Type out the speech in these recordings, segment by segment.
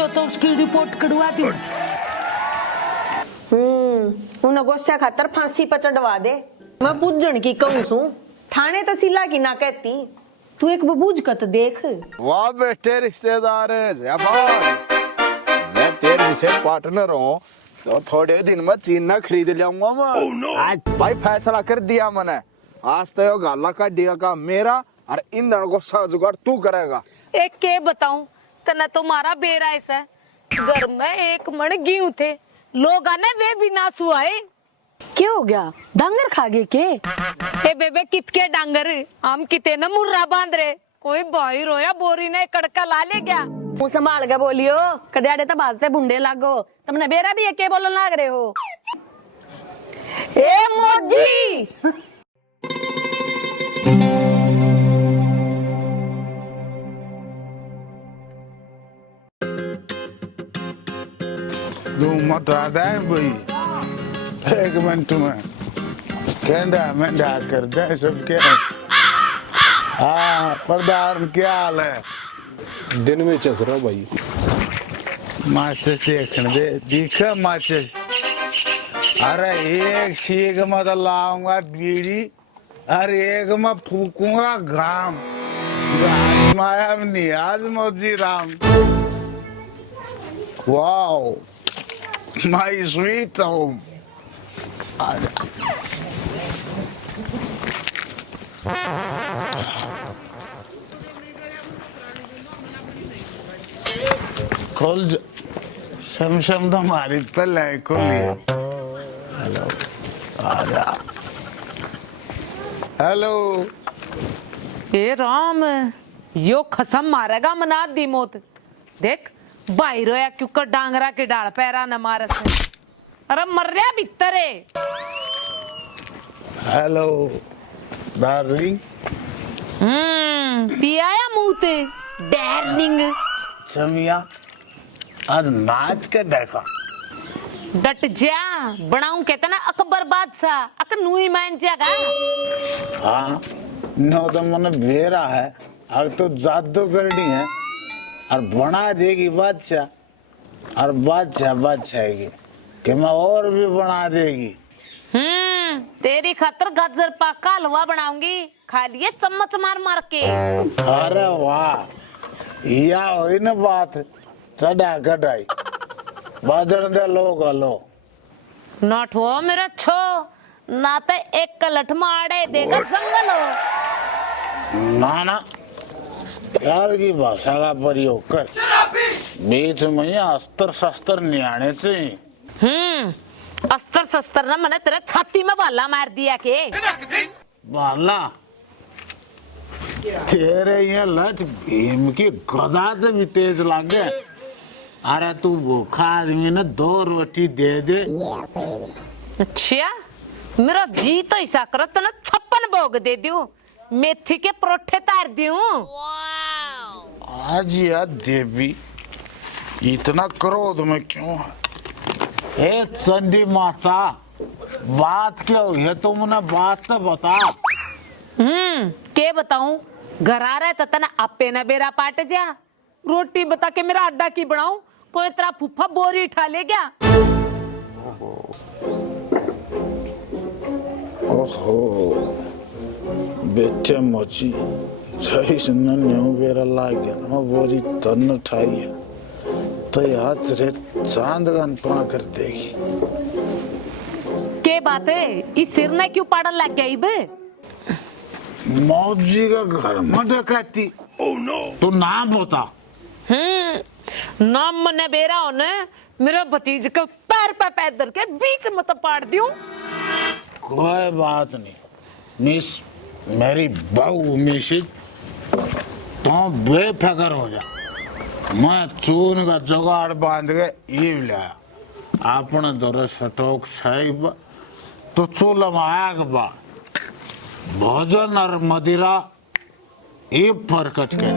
हो तो उसकी रिपोर्ट करवा दी। उन्हें गोस्या खातर फांसी पर चढ़वा दे। मैं बुझण की कहूं सू, थाने तहसीला की ना कहती। तू एक बबूझ कत देख। वाह बेटे रिश्तेदार मैं तेरे से पार्टनर हूँ तो थोड़े दिन में चीना खरीद लाऊंगा मैं। आज भाई फैसला कर दिया मैंने। आज तो गाला का डिगा का मेरा और ईंधन को जुगाड़ तू करेगा। एक के बताऊं तना तुम्हारा बेरा ऐसा है। घर में एक मन गेहूं थे, लोग आने वे भी ना सुआए। क्या हो गया? डांगर खा गए के? ए बेबे कितके डांगर हम किते न मुर्रा बांध रहे। कोई भाई रोया बोरी ने कड़का ला ले क्या? मुंह संभाल के बोलियो, कदे तो बाजते बुंडे लागो। तुमने बेरा भी एक बोलन लाग रहे हो। ए मोजी तू मत आता है भाई, एक मिनट में कहना मैं कर दे सब क्या। हाँ प्रधान क्या हाल है? दिन में चल रहा भाई। माचे देखने दे दिखा माचे। अरे एक शीख मत लाऊंगा बीड़ी, अरे एक मैं फूकूंगा घाम। आज माया नहीं आज Modi Ram. Wow my sweet home. खोल शम तो हमारी पहले खोलिए। हेलो आजा। हेलो ए राम, यो खसम मारेगा मना दी मौत। देख भाई रोया क्यों डांगरा के डाल पैरा न मारस। अरे मर रहा भीतर है। Hello darling. पियाया मुंह ते डार्लिंग। समिया आज नाच के देखा। डट जा बनाऊं कहता ना अकबर बादशाह अक नुई मान जागा। हाँ नो तो मन बेरा है, अब तो जादू करनी है और बना देगी बादशाह। और बादशाह बादशाह कि मैं और भी बना देगी। तेरी खातर गाजर पाक का हलवा बनाऊंगी, खा लिए चम्मच मार मार के। अरे वाह या हुई ना बात। चढ़ा कटाई बादल दे लोग लो नट हो मेरा छो ना तो एक कलट मारे देगा जंगल हो। ना ना यार की भाषा का प्रयोग कर। बीच में अस्त्र शस्त्र नहीं आने चाहिए। अस्तर शस्त्र ना मैंने तेरे छाती में बाला मार दिया के। बाला तेरे ये लठ भीम की गदा से भी तेज लागे। अरे तू भूखा आदमी ने 2 रोटी दे दे। अच्छा मेरा जी तो ऐसा करो तो ना 56 भोग दे दूं, मेथी के परोठे तार दूं। आज यार देवी इतना क्रोध में क्यों है? हे चंडी माता बात क्या हुई है? तुमने बात तो बता। के बताऊं? घर आ रहा है तना आपे न बेरा पाट जा। रोटी बता के मेरा अड्डा की बनाऊं? कोई तेरा फूफा बोरी उठा ले गया। ओहो बेटे मोची जय सुनन न्यू बेरा लागे न बोरी तन उठाई है तो याद रे चांद गन पा कर देगी। के बात है इस सिर ने क्यों पाड़न लग गया इबे? मौजी का घर में डकैती। तू नाम बता। नाम मने बेरा होने मेरा भतीज को पैर पे पैर धर के बीच में तो पाड़ दूं। कोई बात नहीं मिस मेरी बहू मिसिज तो बेफिक्र हो जा। मैं चून का जुगाड़ बांध के ये लाया अपने दौरे सटोक साहिब तो चूल्हा में आग बा भोजन और मदिरा ये फरकत के।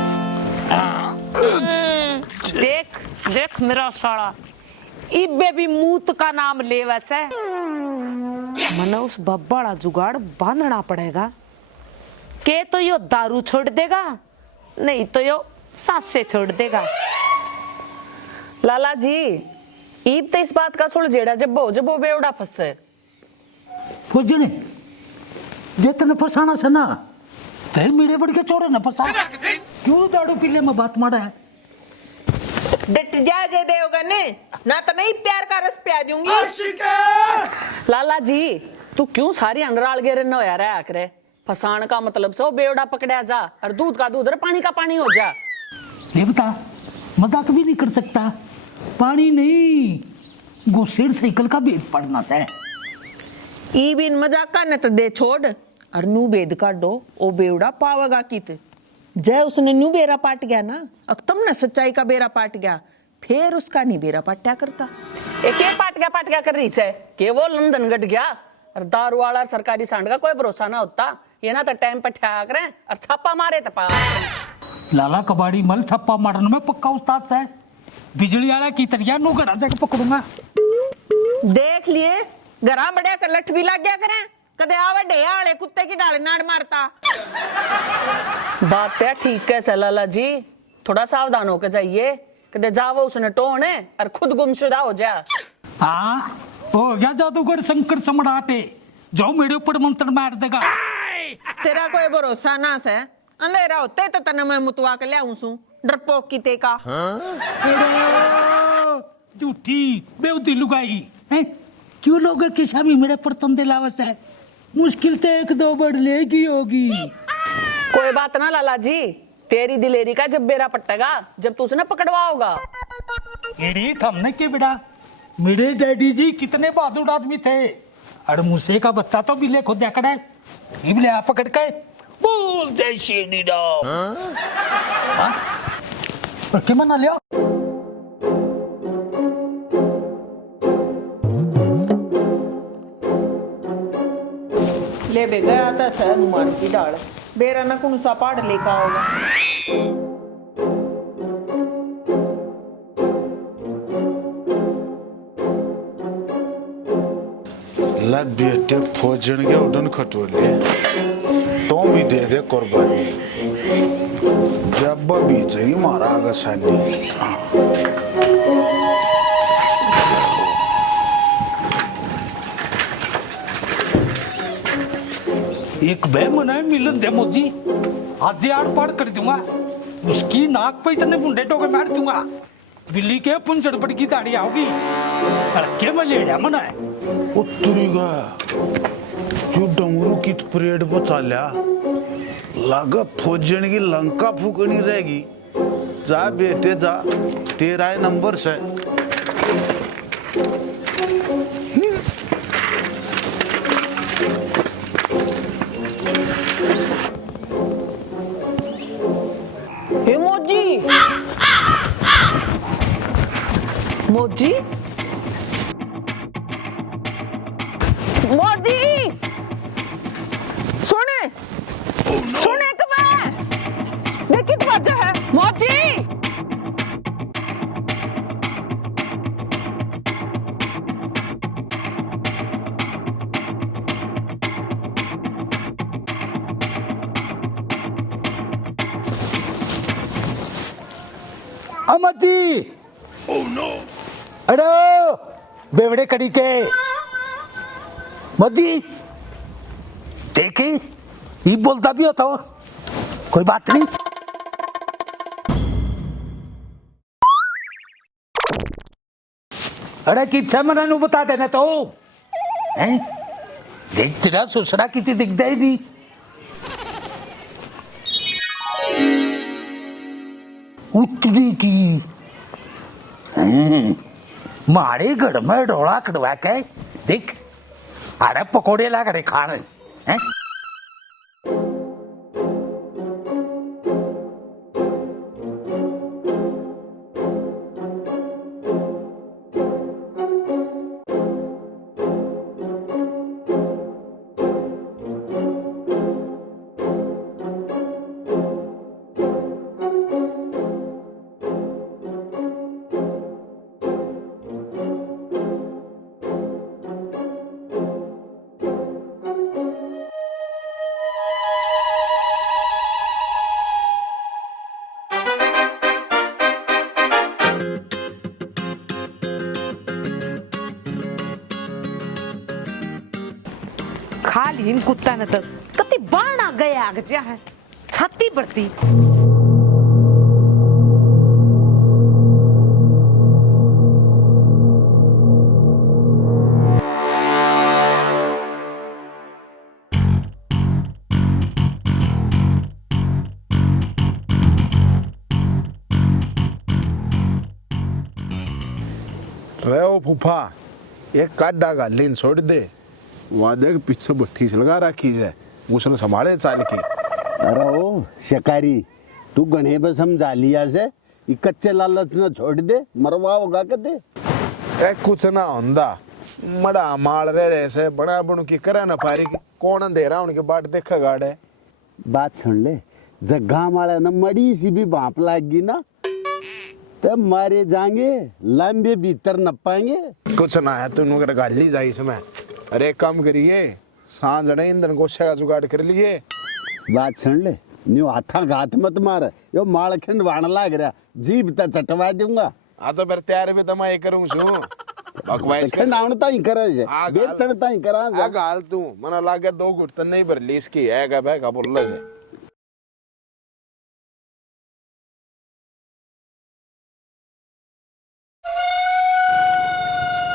देख देख मेरा साला इबे भी मूत का नाम ले वैसे मने उस बब्बड़ा जुगाड़ बांधना पड़ेगा। के तो यो दारू छोड़ देगा नहीं तो यो सांसें छोड़ देगा। लाला जी ईब तो इस बात का सुलझेड़ा जब वो बेवड़ा फंसे। फौजने जेतने फसाना से ना ते मेरे बड़ के चोरे न फसा क्यों दारू पीले में बात मारा है। डट जा जे देवगा ने ना तो नहीं प्यार का रस पिया दूंगी। लाला जी तू क्यों सारी अंडराल गेरे न होया रहा करे। फसान का मतलब सो बेवड़ा पकड़ा जा और दूध का दूध और पानी का पानी हो जा। नहीं बता मजाक भी नहीं कर सकता। पानी नहीं गुस्सेड़ साइकिल का भेद पड़ना से। ई बिन मजाक का न तो दे छोड़ और नू बेद काटो ओ बेवड़ा पावेगा कित जय उसने नू बेरा पाट गया ना अब तम न सच्चाई का बेरा पाट गया फिर उसका नहीं बेरा पाट्या करता। एक पाट गया कर रही है कि वो लंदन गट गया और दारू वाला सरकारी सांड का कोई भरोसा ना होता। ये ना तो टाइम पर ठा करें और छापा मारे तो पा। लाला कबाड़ी मल छप्पा मारने में पक्का उस्ताद है। बिजली वाला की तरिया नू घड़ा जाके पकड़ूंगा। देख लिए घरा बढ़िया कर लठ भी लग गया करें कदे आवे ढेया वाले कुत्ते की डाले नाड़ मारता। बात है ठीक है चल लाला जी थोड़ा सावधान होकर जाइए कदे जावो उसने टोने और खुद गुमशुदा हो जा। हाँ हो गया जादूगर शंकर सम्राटे जो मेरे ऊपर मंत्र मार देगा। तेरा कोई भरोसा ना से अंधेरा होते तो तने मैं मुतवा के लियाऊं सू डरपोक की ते का। झूठी बेउती लुगाई हैं क्यों लोग की शामी मेरे पर तंदे लावस है। मुश्किल तो एक दो बढ़ लेगी होगी। कोई बात ना लाला जी तेरी दिलेरी का जब बेरा पट्टेगा जब तू उसने पकड़वा होगा। एड़ी थमने के बेटा मेरे डैडी जी कितने बहादुर आदमी थे। अरे मूसे का बच्चा तो बिल्ले खुद देखड़ा है बिल्ले आप पकड़ के बोल जय श्री राम। और क्या मना लिया। ले बे गया था सर हनुमान की डाल बेरा ना कौन सा पहाड़ लेकर आओगा। ला बेटे फौजन के उड़न खटोले तो भी दे दे कुर्बानी जब भी जही मारा गसानी। एक बे मना मिलन दे मोजी आज आड़ पाड़ कर दूंगा। उसकी नाक पे इतने गुंडे टोके मार दूंगा। बिल्ली के पुंजड़ पड़ की दाढ़ी आओगी हल्के में लेड़ा मना है। उत्तरीगा जो डमरू की परेड पर चाल्या लगा फौजन की लंका फूकनी रहेगी। जा बेटे जा तेरा नंबर से। हे मोजी मोजी मोजी सुने सुने कि मैं देखी तो वजह है मोजी। अमत जी अरे बेवड़े कड़ी के मजी देखी ये बोलता भी होता हो कोई बात नहीं। अरे किच्छा मना नु बता देना तो हैं देख तेरा ससुरा कितनी दिखता ही नहीं। उतरी की मारे घर में डोला कटवा के देख अरे पकोड़े ला करे खाने हैं। खाली इन कुत्ता ने तो कति बाणा गया गया है छाती पड़ती। रे ओ फूफा एक काडा गालीन छोड़ दे। वादे के पीछे बट्ठी से लगा रखी है, उसने संभाले चाल की। अरे ओ शिकारी, तू गणे पे समझा लिया से ये कच्चे लालच न छोड़ दे, मरवा होगा के दे। ए कुछ ना होंदा, मड़ा माल रहे से बना बन की करे ना पारी की कौन दे रहा उनके बाट देखा गाड़े। बात सुन ले, जगह वाले न मड़ी सी भी भाप लागी ना तब मारे जाएंगे, लंबे भीतर न पाएंगे। कुछ ना है तू अगर गाली जाई इसमें। अरे एक काम करिए, सांझ ने ईंधन गोशा का जुगाड़ कर लिए। बात सुन ले, न्यू हाथा घात मत मार, यो माल खंड वाण लाग रहा, जीभ ता चटवा दूंगा। आ तो फिर तैयार भी तमा करूं छु बकवास कर खंड ता ही करे जे, बेचण ता ही करा आ गाल तू मना लागे 2 घुट त नहीं भर ली इसकी है का भाई का बोल ले।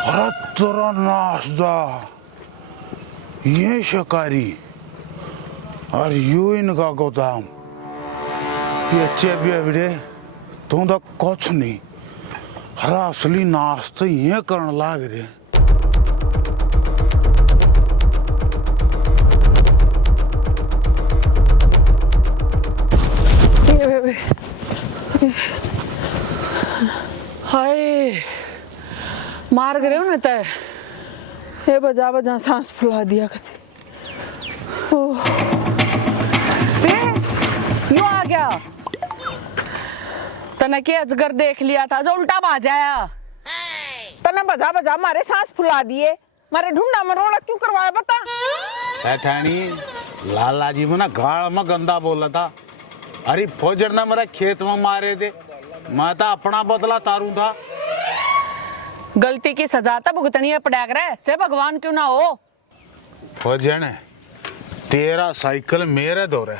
अरे तेरा नासदा ये शिकारी और यू इनका गोदाम पीछे भी अबड़े तू तो कुछ नहीं। हरा असली नाश तो ये करने लाग रहे। हाय मार गए ना तय ये बजा बजा सांस फुला दिया कति। यू आ गया तने के अजगर देख लिया था जो उल्टा भाजाया। तने बजा बजा मारे सांस फुला दिए, मारे ढूंढा मरोड़ा क्यों करवाया बता। ठाणी लाला जी में ना गाल में गंदा बोला था। अरे फौजर ने मेरा खेत में मारे थे, मैं तो अपना बदला तारू था। गलती की सजा तो भुगतनी है पड़ाग रहे, चाहे भगवान क्यों ना हो। फौजन तेरा साइकिल मेरे दौरे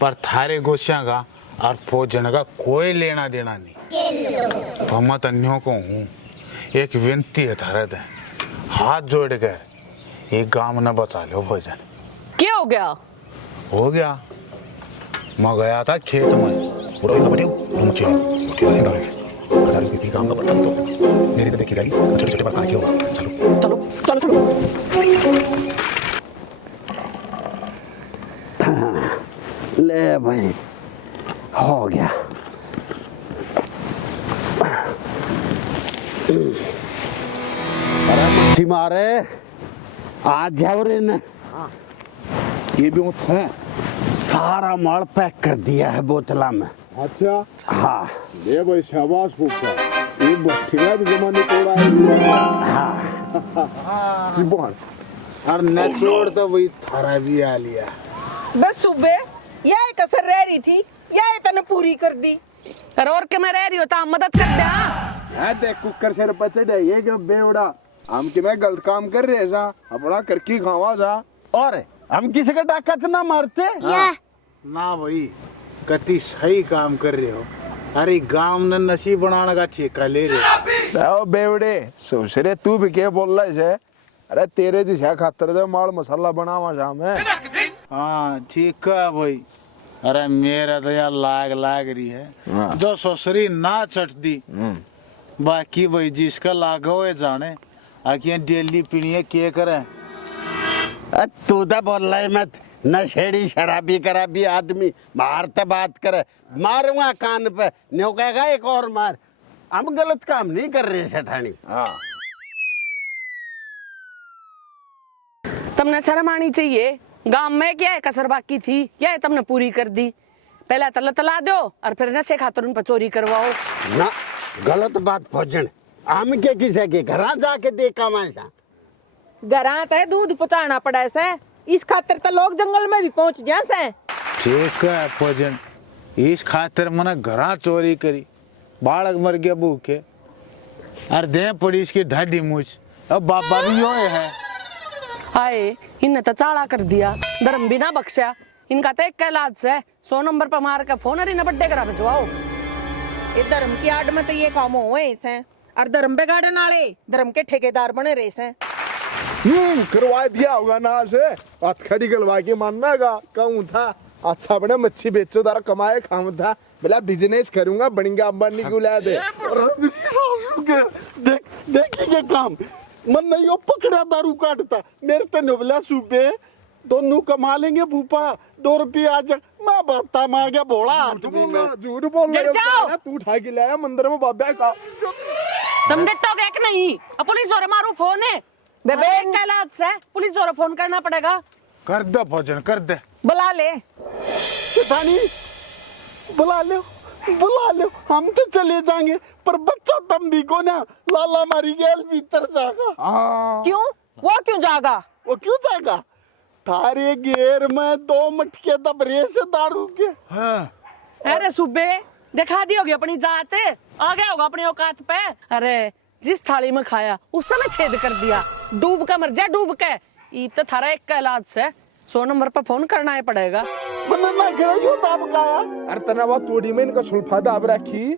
पर थारे गोशिया का और फौजन का कोई लेना देना नहीं। तो मैं तन्यों को हूँ, एक विनती है थारे दे, हाथ जोड़ कर एक गांव न बचा लो फौजन। क्या हो गया? हो गया, मैं गया था खेत में पूरा काम का पता तो मेरे को देखी जाएगी छोटे छोटे बात क्यों। चलो चलो चलो ले भाई हो गया। अरे मच्छी मारे आज जाओ रे न। ये भी मुझसे सारा माल पैक कर दिया है बोतला में। अच्छा हाँ ये भाई शाबाश फूफा, ये बट्ठिया भी जमाने कोड़ा है। हाँ बोल और न छोड़ तो वही थारा भी आ लिया। बस सुबह यह कसर रह रही थी, यह तने पूरी कर दी। और के मैं रह रही होता मदद कर दे। है ते कुकर सिर पर चढ़े ये जो बेवड़ा हम कि मैं गलत काम कर रहे सा अपना करके खावा जा। और हम किसी का डाका तो ना मारते। हाँ। ना भाई कति सही काम कर रहे हो। अरे गांव ने नसीब बनाने का ठेका ले रहे ओ बेवड़े सोचरे तू भी क्या बोल रहा है। अरे तेरे जैसा खातर जो माल मसाला बनावा शाम है। हाँ ठीक है भाई। अरे मेरा तो यार लाग रही है जो ससुरी ना चट दी। बाकी भाई जिसका लागो है जाने आखियां डेली पीनी के करे। तू तो बोल रहा है मत नशेड़ी शराबी कराबी आदमी बाहर तो बात करे मारूंगा कान पे न्यो कहेगा एक और मार। हम गलत काम नहीं कर रहे सेठानी। हाँ तुमने शर्म आनी चाहिए। गांव में क्या है कसर बाकी थी, क्या है तुमने पूरी कर दी। पहले तला दो और फिर नशे खातर उन पर चोरी करवाओ ना। गलत बात भोजन हम के किसे के घर जाके देखा वैसा घरा ते दूध पहुंचाना पड़ा से, इस खातिर तो लोग जंगल में भी पहुंच जा से। ठीक है भोजन, इस खातिर मैंने घरा चोरी करी, बालक मर गया भूखे और दे पड़ी इसकी ढाडी मूछ। अब बाबा भी यो है हाय इनने तो चाला कर दिया, धर्म भी ना बख्शा। इनका तो एक कैलाश से 100 नंबर पर मार के फोन अरे बड्डे करा भिजवाओ। ये धर्म की आड़ में तो ये काम हुए इसे, और धर्म बिगाड़ने वाले धर्म के ठेकेदार बने रहे हैं। करवाए दिया होगा ना से बात खड़ी गलवा के मानना का कहूँ था अच्छा बने मच्छी बेचो दारा कमाए खाऊं था बोला बिजनेस करूंगा बनेगा अंबानी को ला दे। देख देखिए काम मन नहीं हो पकड़ा दारू काटता मेरे तो नुबला सूबे दोनों कमा लेंगे भूपा 2 रुपये आज मैं बाता मार गया बोला आदमी में झूठ बोल गिर जाओ। रहे तू उठा के लाया मंदिर में बाबा का तुम डटोगे कि नहीं? अब पुलिस द्वारा मारू फोन है बेबे, कैलाश से पुलिस द्वारा फोन करना पड़ेगा। कर दे भोजन कर दे। बुला ले किसानी बुला लो हम तो चले जाएंगे पर बच्चा तम भी को ना लाला मारी गेल भीतर जाएगा। क्यों? वो क्यों जागा? वो क्यों जाएगा? थारे घेर में 2 मटके दबरे से दारू के। अरे सुबे दिखा दी होगी अपनी जात, आ गया होगा अपनी औकात पे। अरे जिस थाली में खाया उस समय छेद कर दिया, डूब के मर जा डूब के। ई तो थारा एक कैलाश से 100 नंबर पर फोन करना ही पड़ेगा। मैं गिरा दाब गाया अरे तना वो तोड़ी में इनका सुल्फा दाब रखी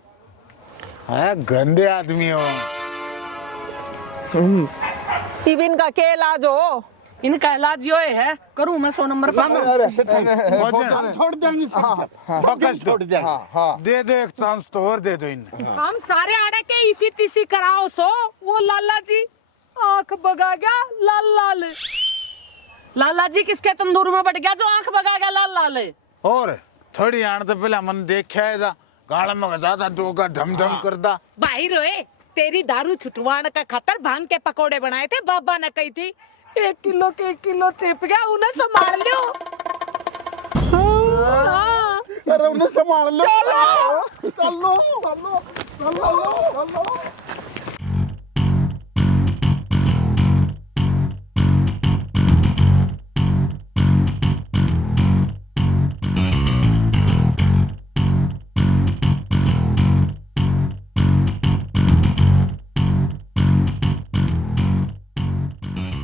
है गंदे आदमी हो। इबिन का के इलाज हो? इनका इलाज यो है करूं मैं 100 नंबर पर। भोजन छोड़ देंगे बकस छोड़ देंगे। दे दे एक चांस तो और दे दो इन्हें। हम सारे आड़े के इसी तीसी कराओ सो। वो लाला जी आंख बगा गया लाल लाल। लाला जी किसके तंदूर में बढ़ गया जो आंख बगा गया लाल लाल? और थोड़ी आण तो पहले मन देखा है गाल में ज्यादा डोगा धम धम करदा। भाई रोए तेरी दारू छुटवाने का खातर भांग के पकोड़े बनाए थे बाबा ने कही थी। 1 किलो के 1 किलो चिप गया उन्हें संभाल लो। अरे उन्हें संभाल लो। चलो